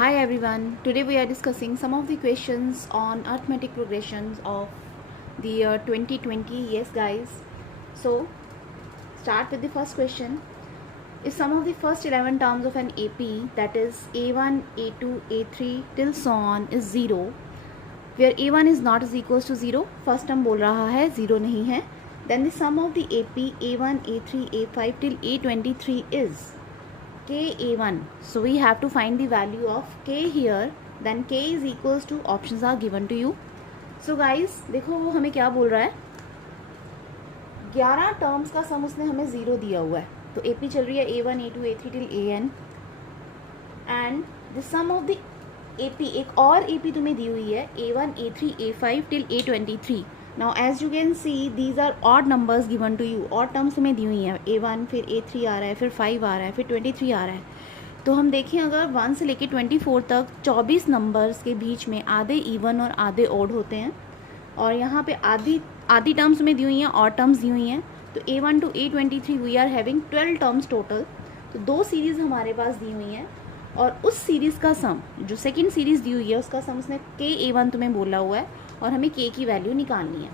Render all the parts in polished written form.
Hi everyone, today we are discussing some of the questions on arithmetic progressions of the year 2020. Yes guys, so start with the first question. If sum of the first 11 terms of an AP, that is A1, A2, A3 till so on is 0, where A1 is not is equals to 0, first term बोल रहा है 0 नहीं है, then the sum of the AP A1, A3, A5 till A23 is KA1. So we have to find the value of K here. Then K is equals to, options are given to you. So guys, देखो वो हमें क्या बोल रहा है, 11 terms का सम उसने हमें 0 दिया हुआ है. तो AP चल रही है A1, A2, A3 till AN and the sum of the AP, एक और AP तुम्हें दी हुई है A1, A3, A5 till A23. Now as you can see these are odd numbers given to you. Odd terms में दी हुई हैं, A1 फिर A3 आ रहा है, फिर 5 आ रहा है, फिर 23 आ रहा है. तो हम देखें अगर 1 से लेके 24 तक 24 नंबर्स के बीच में आधे इवन और आधे ऑड होते हैं. और यहाँ पे आधी टर्म्स में दी हुई हैं, ऑड टर्म्स दी हुई हैं. तो A1 to A23 we are having 12 terms total. तो 2 सीरीज़ हमारे पास दी हुई हैं और उस सीरीज़ का सम, जो सेकेंड सीरीज़ दी हुई है उसका सम उसने KA1 तुम्हें बोला हुआ है और हमें K की वैल्यू निकालनी है.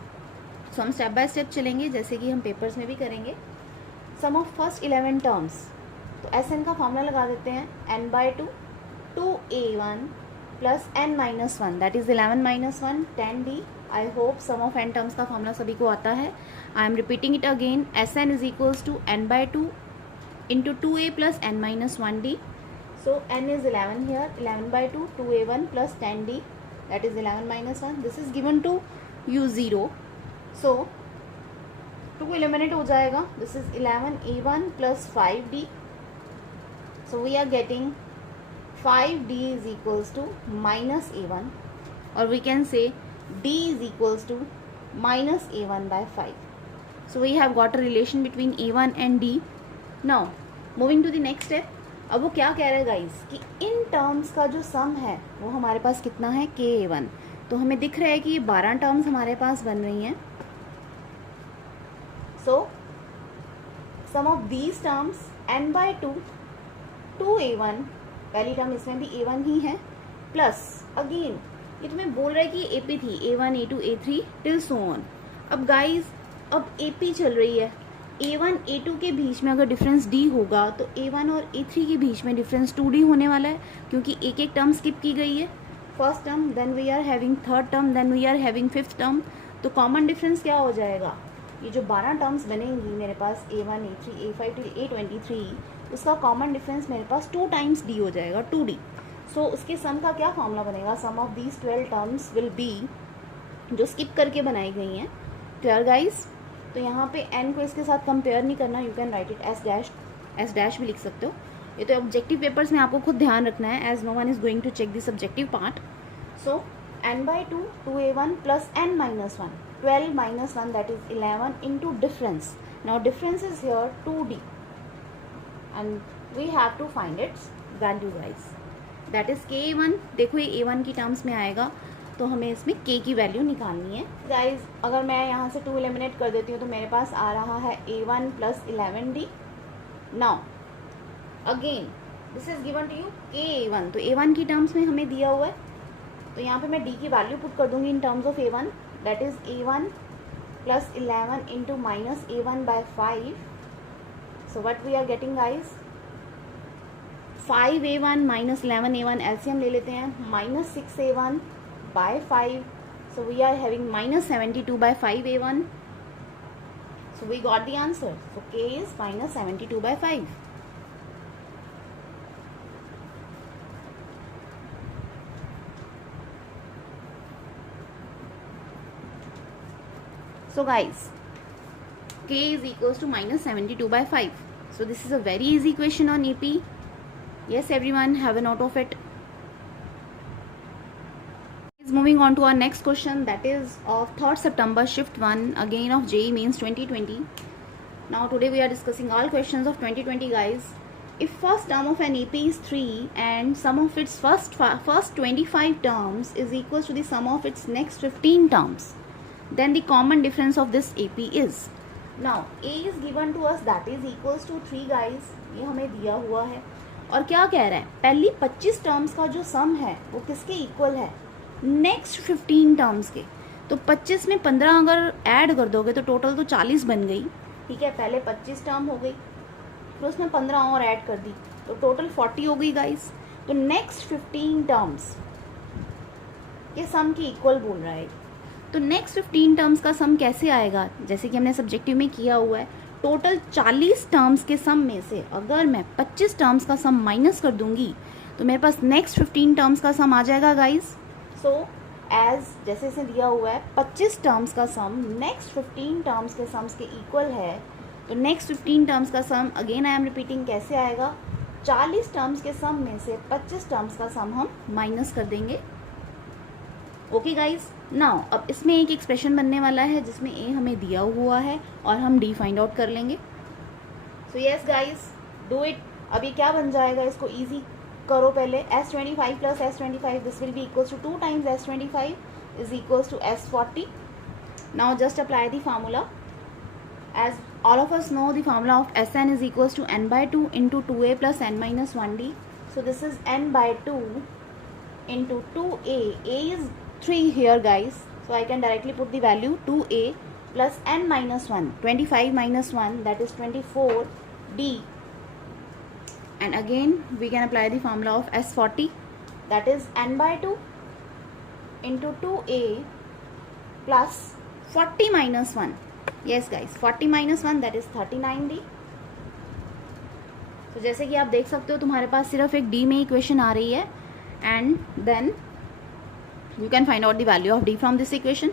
सो हम स्टेप बाय स्टेप चलेंगे जैसे कि हम पेपर्स में भी करेंगे. सम ऑफ फर्स्ट 11 टर्म्स, तो SN का फॉर्मूला लगा देते हैं n/2 2A1 plus n-1 that is 11 - 1 10D. I hope sum of n terms का फॉर्मूला सभी को आता है. I am repeating it again. SN is equals to n/2 into 2A plus n-1D. So n is 11 here, 11/2 2A1 plus 10D, that is 11 - 1. This is given to you 0. So 2 eliminate हो जाएगा. This is 11A1 plus 5D. So we are getting 5D is equals to minus A1, or we can say D is equals to minus A1 by 5. So we have got a relation between A1 and D. Now moving to the next step. अब वो क्या कह रहे हैं guys कि in terms का जो सम है वो हमारे पास कितना है KA1. तो हमें दिख रहा है कि ये 12 टर्म्स हमारे पास बन रही हैं. So sum of these terms n/2 2A1, पहली टर्म इसमें भी A1 ही है, प्लस अगेन ये तुम्हें बोल रहा है कि ये AP थी A1, A2, A3 till so on. अब गाइस अब AP चल रही है, A1 A2 के बीच में अगर डिफरेंस D होगा तो A1 और A3 के बीच में डिफरेंस 2D होने वाला है, क्योंकि एक एक टर्म स्किप की गई है. First term, then we are having third term, then we are having fifth term. तो कॉमन डिफरेंस क्या हो जाएगा, ये जो 12 टर्म्स बनेंगी मेरे पास A1, A3, A5 till A23, उसका कॉमन डिफरेंस मेरे पास 2 टाइम्स D हो जाएगा, 2D. सो उसके सम का क्या फॉर्मूला बनेगा, sum of these 12 terms will be, जो स्किप करके बनाई गई हैं. Clear guys. तो यहाँ पे n को इसके साथ कंपेयर नहीं करना, you can write it S dash भी लिख सकते हो. ये तो ऑब्जेक्टिव पेपर्स में आपको खुद ध्यान रखना है, as no one is going to check this objective part. So n/2 2A1 plus n-1 12 - 1 that is 11 into difference. Now difference is here 2D and we have to find its value guys. That is KA1. देखो ये A1 की terms में आएगा तो हमें इसमें K की value निकालनी है. गाइज अगर मैं यहाँ से 2 एलिमिनेट कर देती हूँ तो मेरे पास आ रहा है A1 plus 11D. Now again this is given to you KA1. तो A1 की टर्म्स में हमें दिया हुआ है, तो यहाँ पे मैं D की वैल्यू पुट कर दूंगी in terms of A1, that is A1 plus 11 into minus A1 by 5. So what we are getting guys, 5A1 minus 11A1 LCM ले लेते हैं, minus 6A1 by 5. So we are having minus 72 by 5A1. So we got the answer. So K is minus 72 by 5. So guys, K is equals to minus 72 by 5. So this is a very easy question on AP. Yes everyone, have a note of it. Moving on to our next question, that is of 3rd September shift 1 again of JEE Mains 2020. Now today we are discussing all questions of 2020 guys. If first term of an AP is 3 and sum of its first 25 terms is equals to the sum of its next 15 terms, then the common difference of this AP is. Now A is given to us, that is equals to 3 guys, ये हमें दिया हुआ है. और क्या कह रहा है, पहली 25 टर्म्स का जो सम है वो किसके इक्वल है, नेक्स्ट 15 टर्म्स के। तो 25 में 15 अगर ऐड कर दोगे तो टोटल तो 40 बन गई, ठीक है। पहले 25 टर्म हो गई, फिर उसमें 15 और ऐड कर दी तो टोटल 40 हो गई गाइस। तो नेक्स्ट 15 टर्म्स के सम की इक्वल बोल रहा है। तो नेक्स्ट 15 टर्म्स का सम कैसे आएगा, जैसे कि हमने सब्जेक्टिव में किया हुआ है, टोटल 40 टर्म्स के सम में से अगर मैं 25 टर्म्स का सम माइनस कर दूंगी तो मेरे पास नेक्स्ट 15 टर्म्स का सम आ जाएगा गाइस। सो एज जैसे इसे दिया हुआ है 25 टर्म्स का सम नेक्स्ट 15 टर्म्स के सम्स के इक्वल है, तो नेक्स्ट 15 टर्म्स का सम अगेन आई एम रिपीटिंग कैसे आएगा, 40 टर्म्स के सम में से 25 टर्म्स का सम हम माइनस कर देंगे। ओके गाइज, नाउ अब इसमें एक एक्सप्रेशन बनने वाला है जिसमें ए हमें दिया हुआ है और हम डी फाइंड आउट कर लेंगे। सो यस गाइज, डू इट। अब ये क्या बन जाएगा, इसको इजी करो पहले। S25 plus S25 this will be equals to 2 times S25 is equals to S40। Now just apply the formula. As all of us know the formula of Sn is equals to n by 2 into 2a plus n minus 1d. So this is n by 2 into 2a. A is 3 here guys. So I can directly put the value 2a plus n minus 1. 25 minus 1 that is 24d. And again we can apply the formula of S40 that is n by 2 into 2a plus 40 minus 1. Yes guys, 40 minus 1 that is 39d. तो जैसे कि आप देख सकते हो तुम्हारे पास सिर्फ एक d में इक्वेशन आ रही है and then you can find out the value of d from this equation.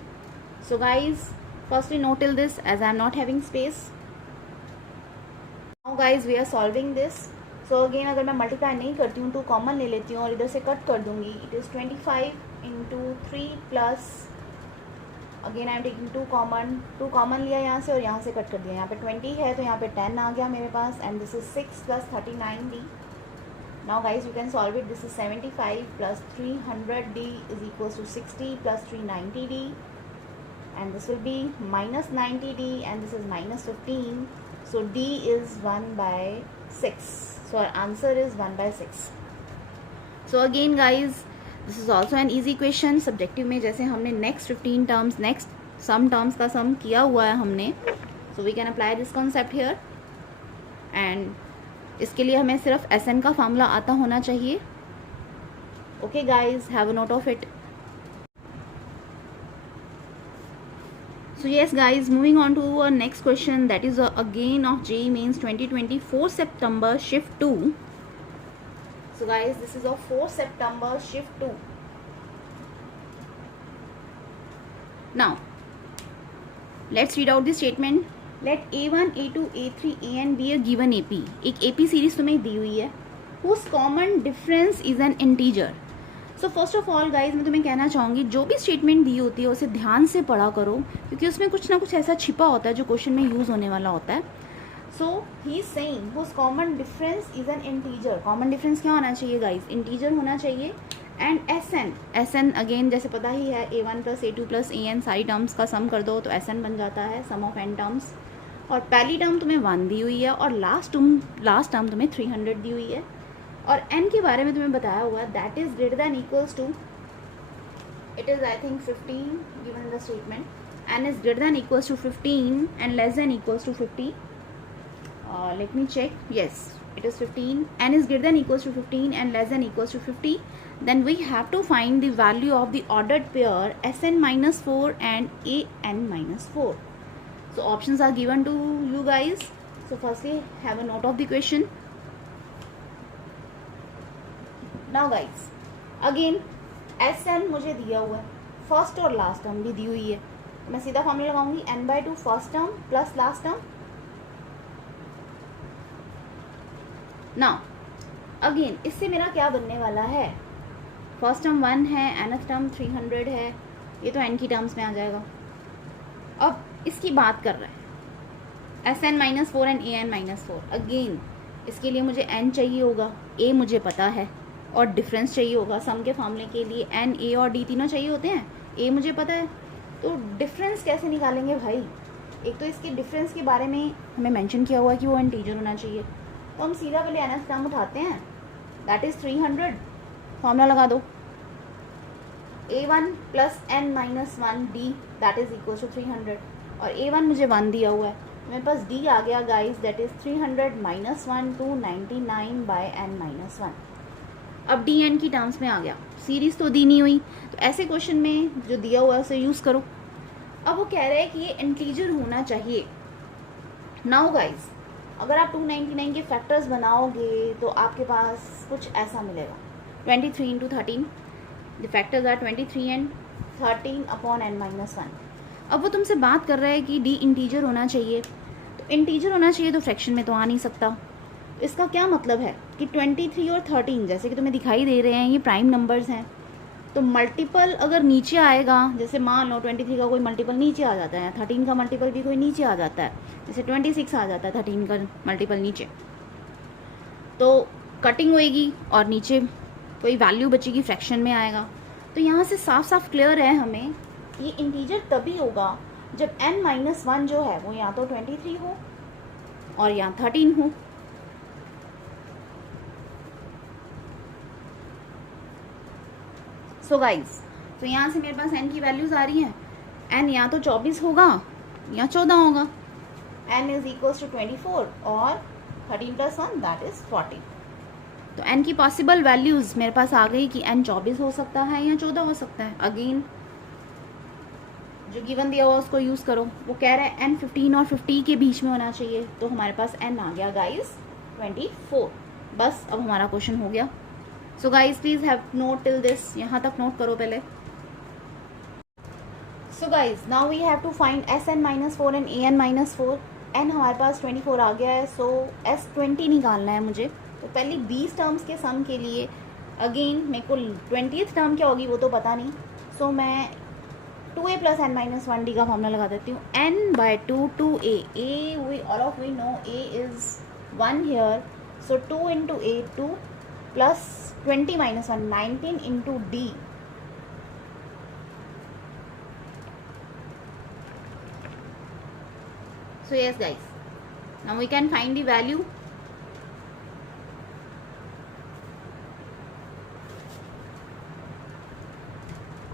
So guys, firstly note till this as I am not having space. Now guys we are solving this. So again अगर मैं multiply नहीं करती हूँ तो common ले लेती हूँ और इधर से कट कर दूंगी. It is 25 into 3 plus again I am taking 2 common लिया यहाँ से और यहाँ से कट कर दिया. यहाँ पे 20 है तो यहाँ पे 10 आ गया मेरे पास and this is 6 plus 39d. Now guys you can solve it. This is 75 plus 300d is equals to 60 plus 390d and this will be minus 90d and this is minus 15. So d is 1/6. So our answer is 1/6. So again guys this is also an easy question. Subjective में जैसे हमने next 15 terms next sum terms का sum किया हुआ है हमने, so we can apply this concept here and इसके लिए हमें सिर्फ एस एन का फॉर्मूला आता होना चाहिए. Okay guys, have a note of it. So yes guys, moving on to our next question that is again of JEE Mains 2020 4 September shift 2. So guys, this is of 4 September shift 2. Now let's read out the statement. Let A1, A2, A3, AN be a given AP. एक AP series तुम्हें दी हुई है whose common difference is an integer. So first of all guys मैं तुम्हें कहना चाहूँगी जो भी स्टेटमेंट दी होती है उसे ध्यान से पढ़ा करो क्योंकि उसमें कुछ ना कुछ ऐसा छिपा होता है जो क्वेश्चन में यूज़ होने वाला होता है. So he is saying whose common difference is an integer. Common difference क्या होना चाहिए गाइज? इंटीजर होना चाहिए. एंड एस एन अगेन जैसे पता ही है A1 plus A2 plus AN सारी टर्म्स का सम कर दो तो SN बन जाता है, सम ऑफ n टर्म्स. और पहली टर्म तुम्हें 1 दी हुई है और लास्ट टर्म तुम्हें 300 दी हुई है. और n के बारे में तुम्हें बताया हुआ है that is greater than equals to it is I think 15 given in the statement. n is greater than equals to 15 and less than equals to 50. Let me check. Yes, it is 15. n is greater than equals to 15 and less than equals to 50. Then we have to find the value of the ordered pair Sn minus 4 and An minus 4. So options are given to you guys. So firstly have a note of the question. Now guys again Sn मुझे दिया हुआ है, first और last term भी दी हुई है. मैं सीधा फॉर्मूला लगाऊंगी n/2 first term plus last term. Now again इससे मेरा क्या बनने वाला है? फर्स्ट टर्म 1 है, nth टर्म 300 है, ये तो n की टर्म्स में आ जाएगा. अब इसकी बात कर रहा है Sn minus 4 and An minus 4. Again इसके लिए मुझे n चाहिए होगा, a मुझे पता है और डिफरेंस चाहिए होगा. सम के फॉर्मूले के लिए n, a और d तीनों चाहिए होते हैं. a मुझे पता है तो डिफरेंस कैसे निकालेंगे भाई? एक तो इसके डिफरेंस के बारे में हमें मेंशन किया हुआ है कि वो इंटीजर होना चाहिए. तो हम सीधा पहले nth टर्म उठाते हैं दैट इज़ 300, फॉर्मूला लगा दो, a1 plus n minus 1 d that is equal to 300, और a1 मुझे 1 दिया हुआ है, मेरे पास d आ गया guys, that is 300 minus 1 to 99 by n minus 1। अब डी एन की टर्म्स में आ गया, सीरीज तो दी नहीं हुई, तो ऐसे क्वेश्चन में जो दिया हुआ है उसे यूज़ करो। अब वो कह रहे हैं कि ये इंटीजर होना चाहिए। नाउ गाइस, अगर आप 299 के फैक्टर्स बनाओगे तो आपके पास कुछ ऐसा मिलेगा, 23 into 13, the factors are 23 and 13 upon n minus 1। अब वो तुमसे बात कर रहा है कि डी इंटीजर होना चाहिए, तो इंटीजर होना चाहिए तो फ्रैक्शन में तो आ नहीं सकता। इसका क्या मतलब है कि 23 और 13 जैसे कि तुम्हें दिखाई दे रहे हैं ये प्राइम नंबर्स हैं, तो मल्टीपल अगर नीचे आएगा, जैसे मान लो 23 का कोई मल्टीपल नीचे आ जाता है, 13 का मल्टीपल भी कोई नीचे आ जाता है, जैसे 26 आ जाता है 13 का मल्टीपल नीचे, तो कटिंग होएगी और नीचे कोई वैल्यू बचेगी, फ्रैक्शन में आएगा। तो यहाँ से साफ साफ क्लियर है हमें, ये इंटीजर तभी होगा जब n माइनस 1 जो है वो या तो 23 हो और या 13 हो। सो गाइज, तो यहाँ से मेरे पास n की वैल्यूज आ रही हैं, n या तो 24 होगा या 14 होगा, n इज इक्वल्स टू 24 और 13 प्लस 1 दैट इज 14। तो n की पॉसिबल वैल्यूज मेरे पास आ गई कि n 24 हो सकता है या 14 हो सकता है। अगेन जो गिवन दिया हुआ उसको यूज़ करो, वो कह रहा है n 15 और 50 के बीच में होना चाहिए, तो हमारे पास n आ गया गाइस 24। बस अब हमारा क्वेश्चन हो गया। So guys please have note till this, यहाँ तक नोट करो पहले। So guys now we have to find Sn minus 4 and An minus 4। n हमारे पास 24 आ गया है, सो S20 निकालना है मुझे। तो पहले 20 टर्म्स के सम के लिए अगेन मेरे को 20th टर्म क्या होगी वो तो पता नहीं, सो मैं 2a plus n minus 1d का फॉर्मूला लगा देती हूँ। n by 2 2a, a we all of we know a is 1 here, so 2 into a 2 plus 20 minus 1 19 into d, so yes guys, now we can find the value।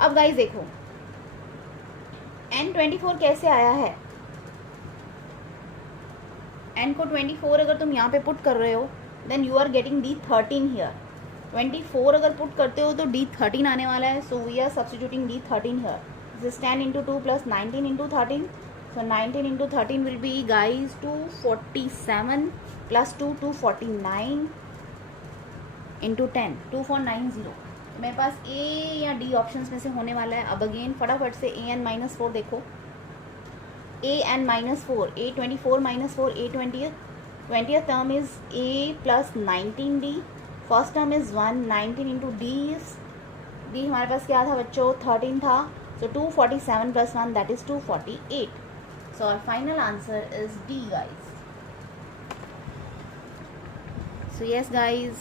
अब guys देखो n 24 कैसे आया है, n को 24 अगर तुम यहाँ पे पुट कर रहे हो then you are getting d 13 here. 24 अगर पुट करते हो तो d 13 आने वाला है, so we are substituting d 13 here. This is 10 into 2 plus 19 into 13, so 19 into 13 will be guys 247 plus 2 249 into 10 2490। मेरे पास a या d ऑप्शंस में से होने वाला है। अब अगेन फटाफट से an माइनस 4 देखो, an minus 4, a 24 minus 4, a 20th term is a plus 19d, first term is 1, 19 into d is d हमारे पास क्या था बच्चों 13 था, so 247 plus 1 that is 248। So our final answer is d guys. So yes guys,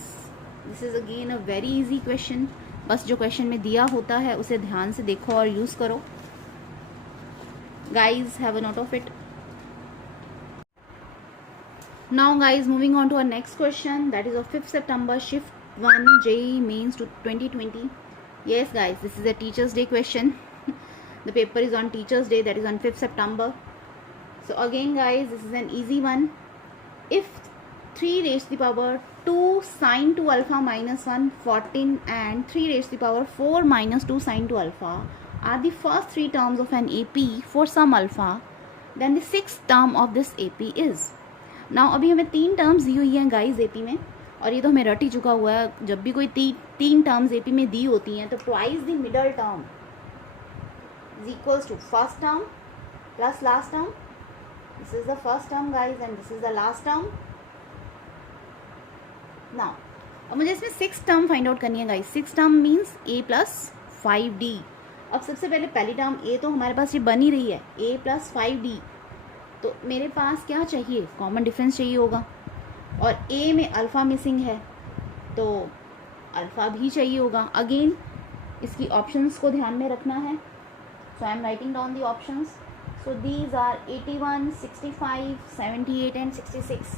this is again a very easy question. बस जो question में दिया होता है उसे ध्यान से देखो और यूज़ करो। Guys have a note of it. Now guys moving on to our next question, that is of 5th September shift 1 JEE Mains to 2020। Yes guys, this is a Teachers Day question। The paper is on Teachers Day, that is on 5th September। So again guys, this is an easy one। If 3 raised to the power 2 sin 2 alpha minus 1 14 and 3 raised to the power 4 minus 2 sin 2 alpha are the first 3 terms of an AP for some alpha, then the 6th term of this AP is। Now अभी हमें 3 terms दी हुई हैं guys AP में, और ये तो हमें रट ही चुका हुआ है। जब भी कोई 3 टर्म्स AP में दी होती हैं तो twice the middle term is equals to first term plus last term. This is the first term guys and this is the last term. Now अब मुझे इसमें 6th टर्म फाइंड आउट करनी है guys. 6th term means a plus 5d। अब सबसे पहले पहली term a तो हमारे पास ये बन ही रही है, a प्लस 5d, तो मेरे पास क्या चाहिए, कॉमन डिफरेंस चाहिए होगा, और a में अल्फ़ा मिसिंग है तो अल्फ़ा भी चाहिए होगा। अगेन इसकी ऑप्शंस को ध्यान में रखना है, so I am writing down the options. So these are 81, 65, 78 and 66।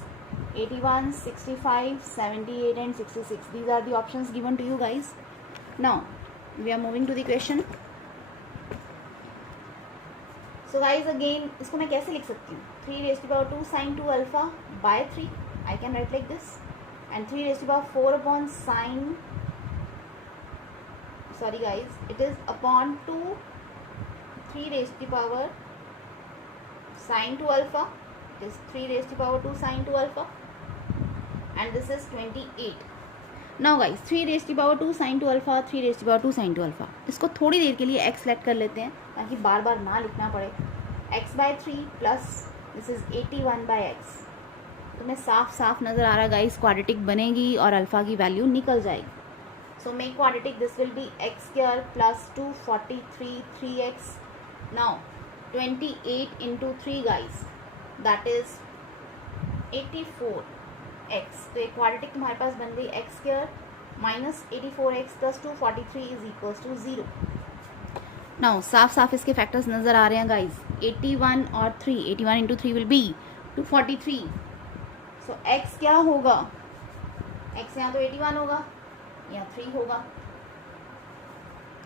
81, 65, 78 and 66. These are the options given to you guys. Now we are moving to the question. So guys, again इसको मैं कैसे लिख सकती हूँ? 3 raised to the power 2 sin 2 alpha by 3. I can write like this. And 3 raised to the power 4 upon sin, sorry guys, it is upon 2, 3 raised to the power sin 2 alpha. It is 3 raised to the power 2 sin 2 alpha. And this is 28. Now guys, 3 raised to the power 2 sin 2 alpha, 3 raised to the power 2 sin 2 alpha. इसको थोड़ी देर के लिए x select कर लेते हैं ताकि बार बार ना लिखना पड़े. x by 3 plus this is 81 by x. तुम्हें साफ साफ नज़र आ रहा है गाइस, क्वाड्रेटिक बनेगी और अल्फ़ा की वैल्यू निकल जाएगी. So make quadratic, this will be x square plus 243 3x. Now 28 into 3 guys, that is 84x. तो एक क्वाड्रेटिक तुम्हारे पास बन गई x square minus 84x plus 243 is equals to 0. Now साफ साफ इसके फैक्टर्स नज़र आ रहे हैं गाइज. 81 और 3, 81 into 3 will be 243. So x क्या होगा? x यहाँ तो 81 होगा, यहाँ 3 होगा.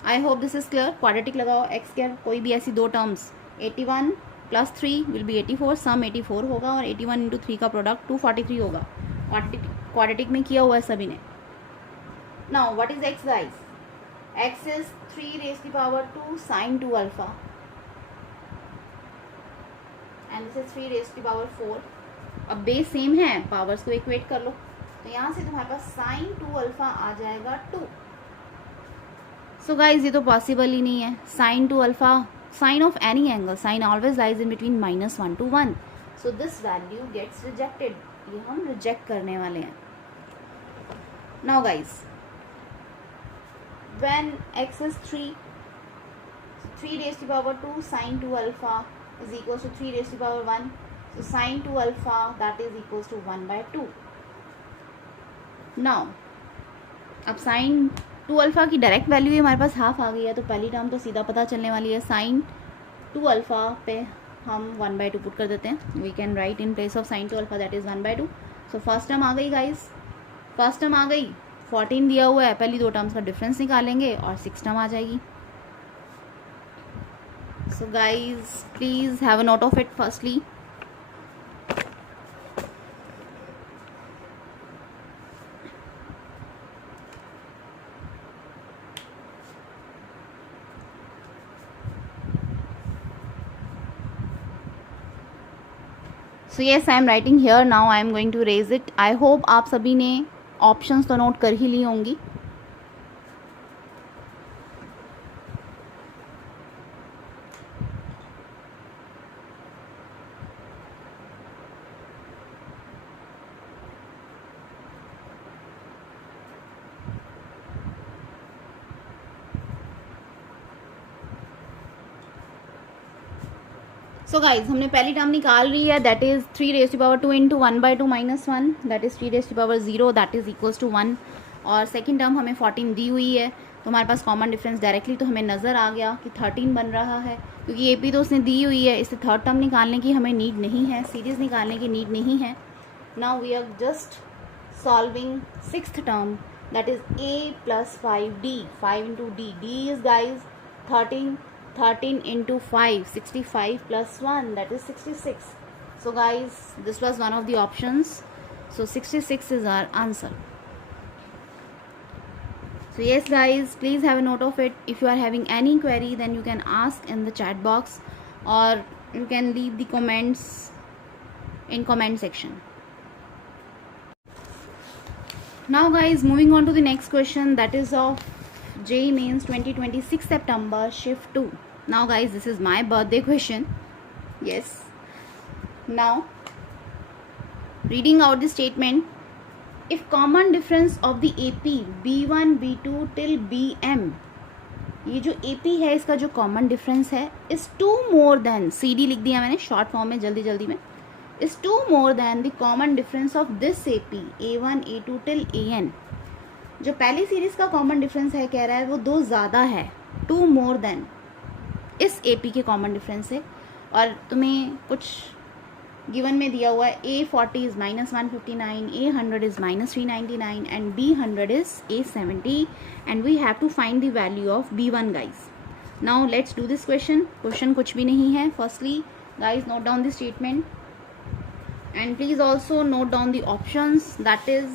I hope this is clear. Quadratic लगाओ x स्क्वायर, कोई भी ऐसी दो टर्म्स. 81 प्लस 3 विल बी 84, सम 84 होगा और 81 इंटू 3 का प्रोडक्ट 243 होगा. क्वाड्रेटिक में किया हुआ है सभी ने. Now what is x guys? x is 3 raise to power 2 sin 2 alpha and this is 3 raise to power 4. अब बेस सेम है, पावर्स को इक्वेट कर लो. तो यहाँ से तुम्हारे पास sin 2 अल्फा आ जाएगा 2. सो गाइज ये तो पॉसिबल ही नहीं है. sin 2 alpha, sine of any angle, sine always lies in between -1 to 1. So this value gets rejected. ये हम रिजेक्ट करने वाले हैं. Now guys, when x is 3 raise to power 2 sin 2 alpha is equals to 3 raise to power 1. So sin 2 alpha that is equals to 1/2. Now अब sin 2 alpha की direct value हमारे पास half आ गई है, तो पहली टर्म तो सीधा पता चलने वाली है. sin 2 अल्फा पे हम 1/2 पुट कर देते हैं. We can write in place of sin 2 alpha that is 1/2. So first term आ गई गाइज, फर्स्ट टर्म आ गई. 14 दिया हुआ है, पहली दो टर्म्स का डिफरेंस निकालेंगे और 6 टर्म आ जाएगी. So guys please have a note of it firstly. So yes, I am writing here. Now I am going to raise it. I hope आप सभी ने ऑप्शंस तो नोट कर ही ली होंगी. सो गाइज हमने पहली टर्म निकाल रही है, that is 3 raise to power 2 into 1/2 minus 1, that is 3 raise to power 0, that is equals to 1. और सेकेंड टर्म हमें 14 दी हुई है, तो हमारे पास कॉमन डिफरेंस डायरेक्टली तो हमें नज़र आ गया कि 13 बन रहा है, क्योंकि ए पी तो उसने दी हुई है. इससे थर्ड टर्म निकालने की हमें नीड नहीं है, सीरीज निकालने की नीड नहीं है. Now we are just solving sixth term, that is a plus 5d, 5 into d. d is guys 13 into 5, 65 plus 1, that is 66. So guys, this was one of the options. So 66 is our answer. So yes guys, please have a note of it. If you are having any query, then you can ask in the chat box or you can leave the comments in comment section. Now guys, moving on to the next question, that is of JEE Mains 2026 September shift 2. Now guys, this is my birthday question. Yes. Now reading out the statement, if common difference of the AP B1 B2 till BM, ये जो AP है इसका जो common difference है is 2 more than, CD लिख दिया मैंने short form में जल्दी जल्दी में, is 2 more than the common difference of this AP A1 A2 till AN. जो पहली सीरीज का कॉमन डिफरेंस है कह रहा है वो 2 ज़्यादा है, 2 मोर देन इस AP के कॉमन डिफरेंस से. और तुम्हें कुछ गिवन में दिया हुआ है A40 is -159, A100 is -399 and B100 is A70 and we have to find the value of B1 guys. Now let's do this question कुछ भी नहीं है. Firstly guys note down the statement and please also note down the options. That is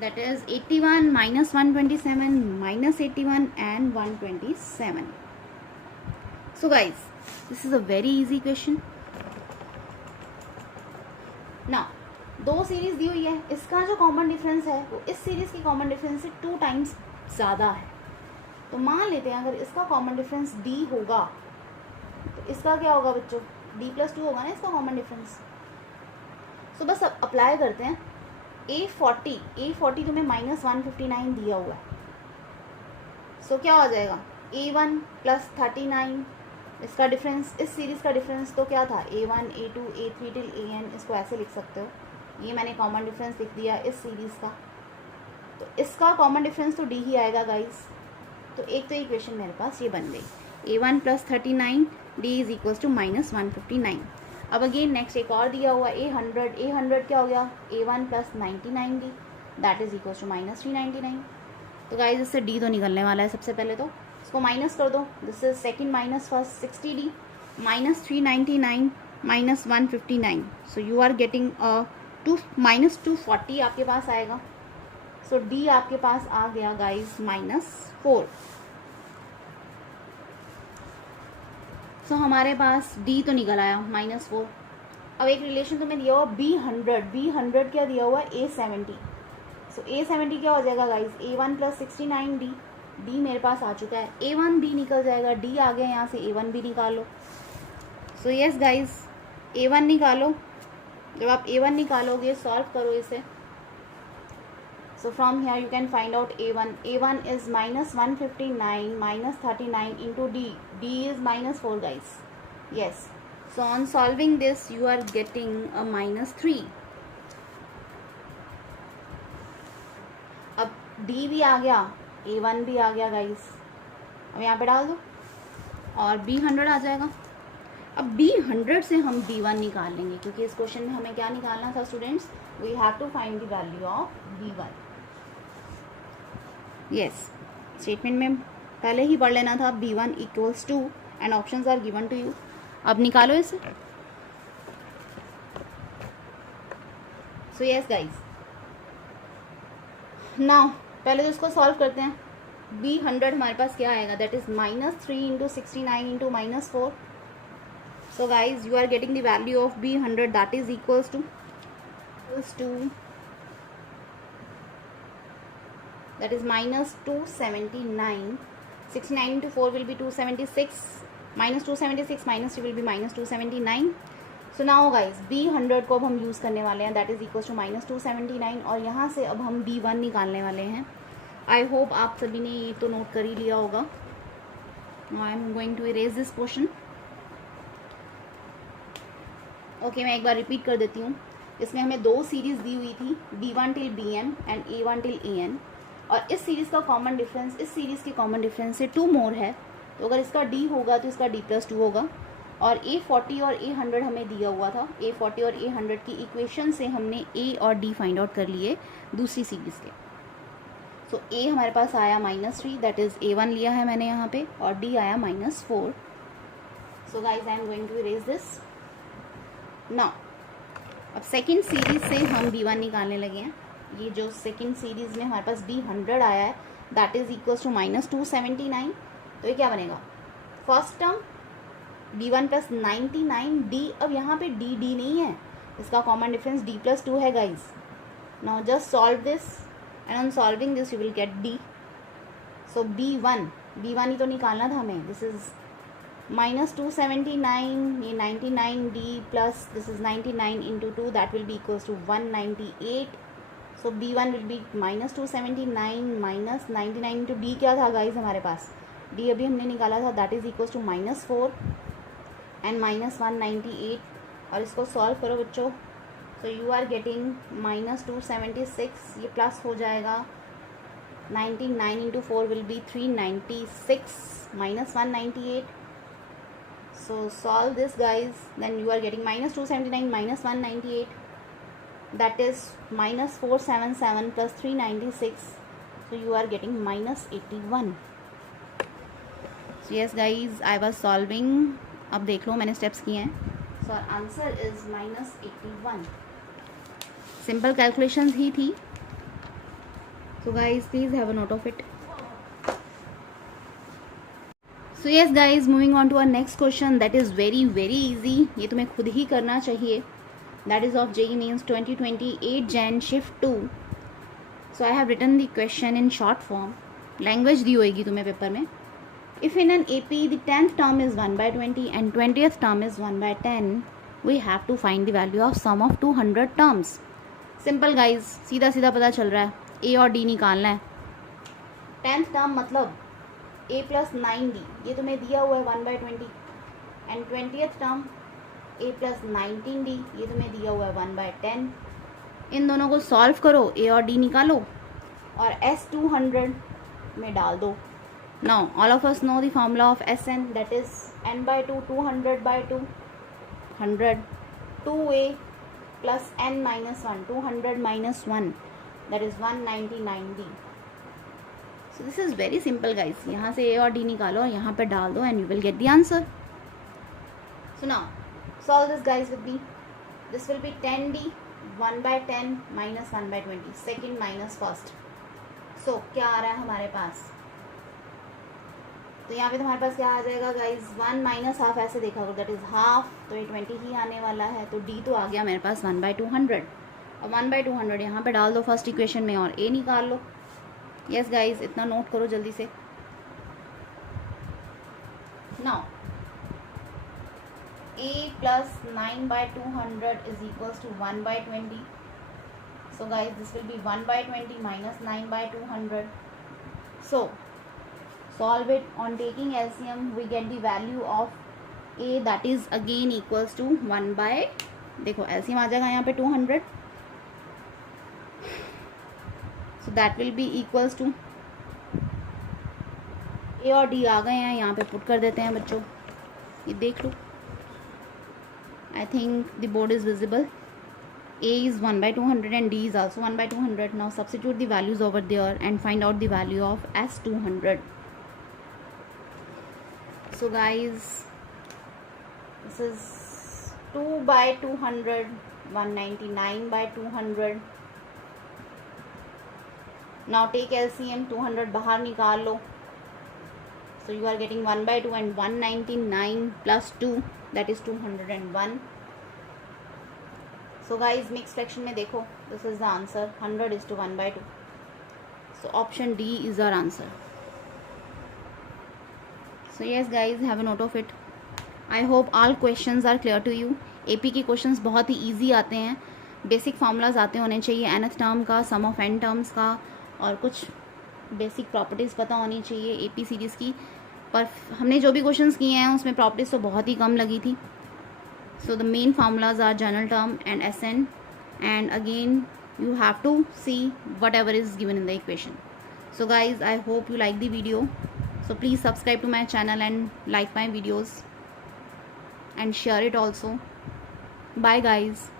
that is 81 minus 127 minus 81 and 127. So guys, this is a very easy question. Now दो series दी हुई है, इसका जो common difference है वो इस series की common difference से 2 टाइम्स ज़्यादा है. तो मान लेते हैं अगर इसका कॉमन डिफरेंस d होगा तो इसका क्या होगा बच्चों, d+2 होगा ना इसका कॉमन डिफरेंस. सो बस अब अप्लाई करते हैं. A40 तुम्हें -159 दिया हुआ है. सो क्या हो जाएगा, A1 + 39 इसका डिफरेंस, इस सीरीज़ का डिफरेंस तो क्या था A1 A2 A3 till AN. इसको ऐसे लिख सकते हो, ये मैंने कॉमन डिफरेंस लिख दिया इस सीरीज़ का. तो इसका कॉमन डिफरेंस तो D ही आएगा गाइस. तो एक तो इक्वेशन मेरे पास ये बन गई, A1 + 39 D is equals to -159. अब अगेन नेक्स्ट एक और दिया हुआ A100 क्या हो गया, A1 + 99 D that is equals to -399. तो गाइज इससे D तो निकलने वाला है. सबसे पहले तो इसको माइनस कर दो. This is second minus first, 60D -399 -159. So you are getting -240 आपके पास आएगा. सो D आपके पास आ गया गाइज -4. सो हमारे पास D तो निकल आया -4. अब एक रिलेशन तुम्हें दिया हुआ B100 क्या दिया हुआ है A70. सो A70 क्या हो जाएगा गाइज, A1 + 69 D मेरे पास आ चुका है. A1 B निकल जाएगा, D आ गया यहाँ से, A1 भी निकालो. सो यस गाइज A1 निकालो. जब आप A1 निकालोगे सॉल्व करो इसे. So from here you can find out A1. A1 is -159 -39 into D. D is -4 guys. Yes. So on solving this you are getting a -3. अब D भी आ गया, A1 भी आ गया guys. अब यहाँ पे डाल दो और B100 आ जाएगा. अब B100 से हम B1 निकाल लेंगे क्योंकि इस क्वेश्चन में हमें क्या निकालना था students, we have to find the value of B1. Yes, statement में पहले ही पढ़ लेना था B1 = 2 and options are given to you. अब निकालो इसे. सो यस गाइज, नाउ पहले तो इसको सॉल्व करते हैं. B100 हमारे पास क्या आएगा, that is -3 × 69 × -4. So guys you are getting the value of B100 that is equals to that is -279. 69 into 4 will be 276. -276 -2 will be -279. So now guys B100 को अब हम यूज़ करने वाले हैं, दैट इज इक्वल्स टू -279 और यहाँ से अब हम B1 निकालने वाले हैं. आई होप आप सभी ने ये तो नोट कर ही लिया होगा. I am going to erase this portion. Okay, मैं एक बार रिपीट कर देती हूँ. इसमें हमें 2 सीरीज दी हुई थी, B1 till BM and A1 till AN. और इस सीरीज़ का कॉमन डिफरेंस इस सीरीज़ के कॉमन डिफरेंस से 2 मोर है. तो अगर इसका D होगा तो इसका D+2 होगा. और A40 और A100 हमें दिया हुआ था. A40 और A100 की इक्वेशन से हमने A और D फाइंड आउट कर लिए दूसरी सीरीज़ के. सो A हमारे पास आया -3, दैट इज़ A1 लिया है मैंने यहाँ पे, और D आया -4. So guys I am going to erase this now. अब सेकेंड सीरीज से हम B1 निकालने लगे हैं. ये जो सेकेंड सीरीज में हमारे पास D100 आया है दैट इज इक्वल्स टू -279. तो ये क्या बनेगा, फर्स्ट टर्म B1 + 99 D. अब यहाँ पे D नहीं है, इसका कॉमन डिफरेंस D+2 है guys. Now just solve this and on solving this you will get D. So B1 ही तो निकालना था हमें. दिस इज -279, ये 99D plus this is 99 into 2 that will be equals to 198. So B1 will be -279 -99 into D क्या था guys हमारे पास, D अभी हमने निकाला था, that is equals to -4 and -198. और इसको सॉल्व करो बच्चों. सो यू आर गेटिंग -276, ये प्लस हो जाएगा 99 into 4 will be 396 minus 198. So solve this, guys. Then you are getting minus 279 minus 198. That is minus 477 plus 396. So you are getting minus 81. So yes guys, I was solving. अब देख लो मैंने steps किए हैं. So our answer is minus 81. Simple calculations ही थी. So guys, please have a note of it. So yes guys, moving on to our next question. That is very easy. ये तुम्हें खुद ही करना चाहिए. That is of JEE Mains 2028 Gen Shift 2. So I have written the question in short form. Language दी होगी तुम्हें paper में. If in an AP the 10th term is 1 by 20 and 20th term is 1 by 10, we have to find the value of sum of 200 terms. Simple guys, सीधा सीधा पता चल रहा है. A और D निकालना है. 10th term मतलब A plus 9D, ये तुम्हें दिया हुआ है 1 by 20. And 20th term A plus 19D, ये तुम्हें दिया हुआ है 1 by 10. इन दोनों को सॉल्व करो, A और D निकालो और S 200 में डाल दो. Now all of us know the formula of Sn, that is n by 2, 200 by 2, 100, 2a plus n minus 1, 200 minus 1, that is 199d. So this is very simple guys. यहाँ से a और d निकालो और यहाँ पे डाल दो and you will get the answer. So now solve this guys with me. This will be 10d, 1 by 10 minus 1 by 20, second minus first. So क्या आ रहा है हमारे पास? तो यहाँ पे तुम्हारे पास क्या आ जाएगा गाइज, 1 माइनस हाफ ऐसे देखा करो, दैट इज़ हाफ. तो ये 20 ही आने वाला है. तो d तो आ गया मेरे पास 1 by 200. और 1 by 200 यहाँ पे डाल दो फर्स्ट इक्वेशन में और a निकाल लो. यस गाइज, इतना नोट करो जल्दी से. Now a plus 9 by 200 is equals to 1 by 20. So guys, this will be 1 by 20 minus 9 by 200. So solve it. On taking LCM we get the value of a, that is again equals to 1 by, देखो LCM आ जाएगा यहाँ पे 200. So that will be equals to, a और d आ गए हैं, यहाँ पे put कर देते हैं बच्चों. ये देख लो. I think the board is visible. A is 1 by 200 and d is also 1 by 200. Now substitute the values over there and find out the value of S 200. So guys, this is 2 by 200, 199 by 200. Now take LCM, 200 बाहर निकाल लो. So you are getting 1 by 2 and 199 plus 2, that is 201. So guys, mixed fraction में देखो, this is the answer, 100 is to 1 by 2. So option D is our answer. So yes guys, have a note of it. I hope all questions are clear to you. AP के questions बहुत ही easy आते हैं. Basic formulas आते होने चाहिए nth term का, सम of n terms का, और कुछ बेसिक प्रॉपर्टीज़ पता होनी चाहिए AP सीरीज़ की. पर हमने जो भी क्वेश्चंस किए हैं उसमें प्रॉपर्टीज़ तो बहुत ही कम लगी थी. So the main formulas are general term and Sn, and again you have to see whatever is given in the equation. So guys, I hope you like the video. So please subscribe to my channel and like my videos and share it also. Bye guys.